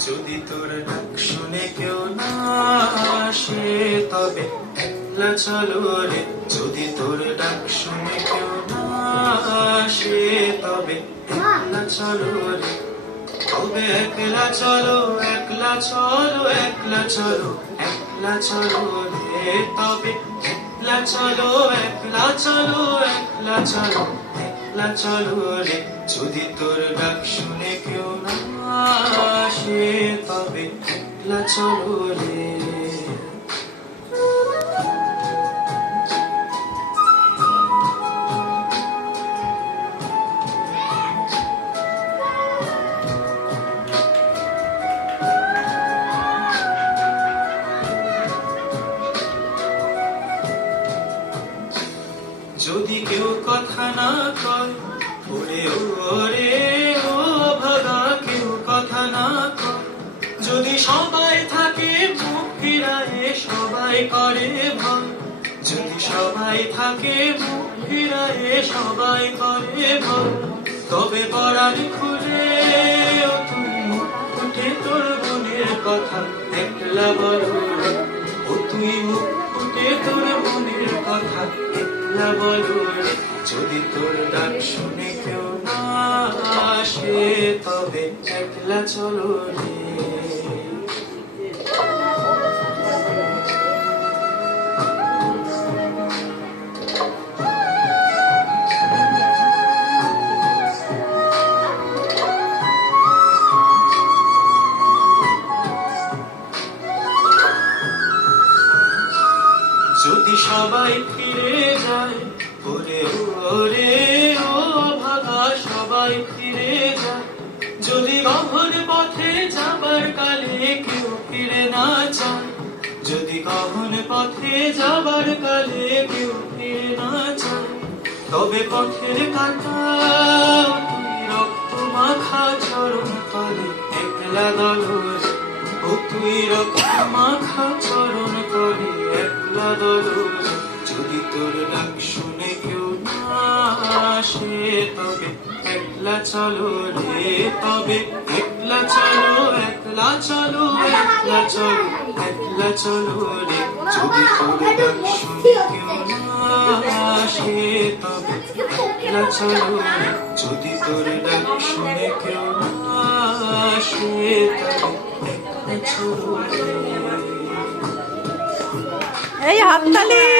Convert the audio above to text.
যদি তোর ডাক শুনে কেউ না আসে তবে একলা চলো রে। যদি তোর ডাক শুনে কেউ না আসে তবে একলা চলো রে। তবে একলা চলো, একলা চলো, একলা চলো, একলা চলো রে। তবে একলা চলো, একলা চলো, একলা চলো, একলা চলো রে। যদি তোর ডাক শুনে কেউ না আসে তবে একলা চলো রে। যদি কেউ কথা না কয় ওরে ওরে ও ভাগা, কেউ কথা না কয়, যদি সবাই থাকে মুখ ফিরায়ে সবাই করে ভয়, যদি সবাই থাকে মুখ ফিরায়ে সবাই করে ভয়, তবে পরাণ খুলে ও তুই মুখ ফুটে তোর মনের কথা একলা বলো রে। ও তুই মুখ ফুটে তোর মনের কথা একলা বলো রে। যদি তোর ডাক শুনে কেউ না আসে তবে একলা চলো রে। যদি সবাই ফিরে যায় ওরে ওরে ও ভাগা, সবাই ফিরে যায়, যদি গহন পথে যাবার কালে কেউ ফিরে না চায়, যদি গহন পথে যাবার কালে কেউ ফিরে না চায়, তবে পথের কাঁটা তুই রক্ত মাখা চরণ তলে একলা দলরে। ও তুই রক্ত মাখা চরণ তলে একলা দলরে। যদি তোর ডাক শুনে কেউ না আসে তবে একলা চলো রে। তবে একলা চলো, একলা চলো, একলা চলো, একলা চলো রে। যদি তোর ডাক শুনে কেউ না আসে তবে একলা চলো রে। যদি তোর ডাক শুনে কেউ না আসে তবে একলা চলো রে। এই হাততালি।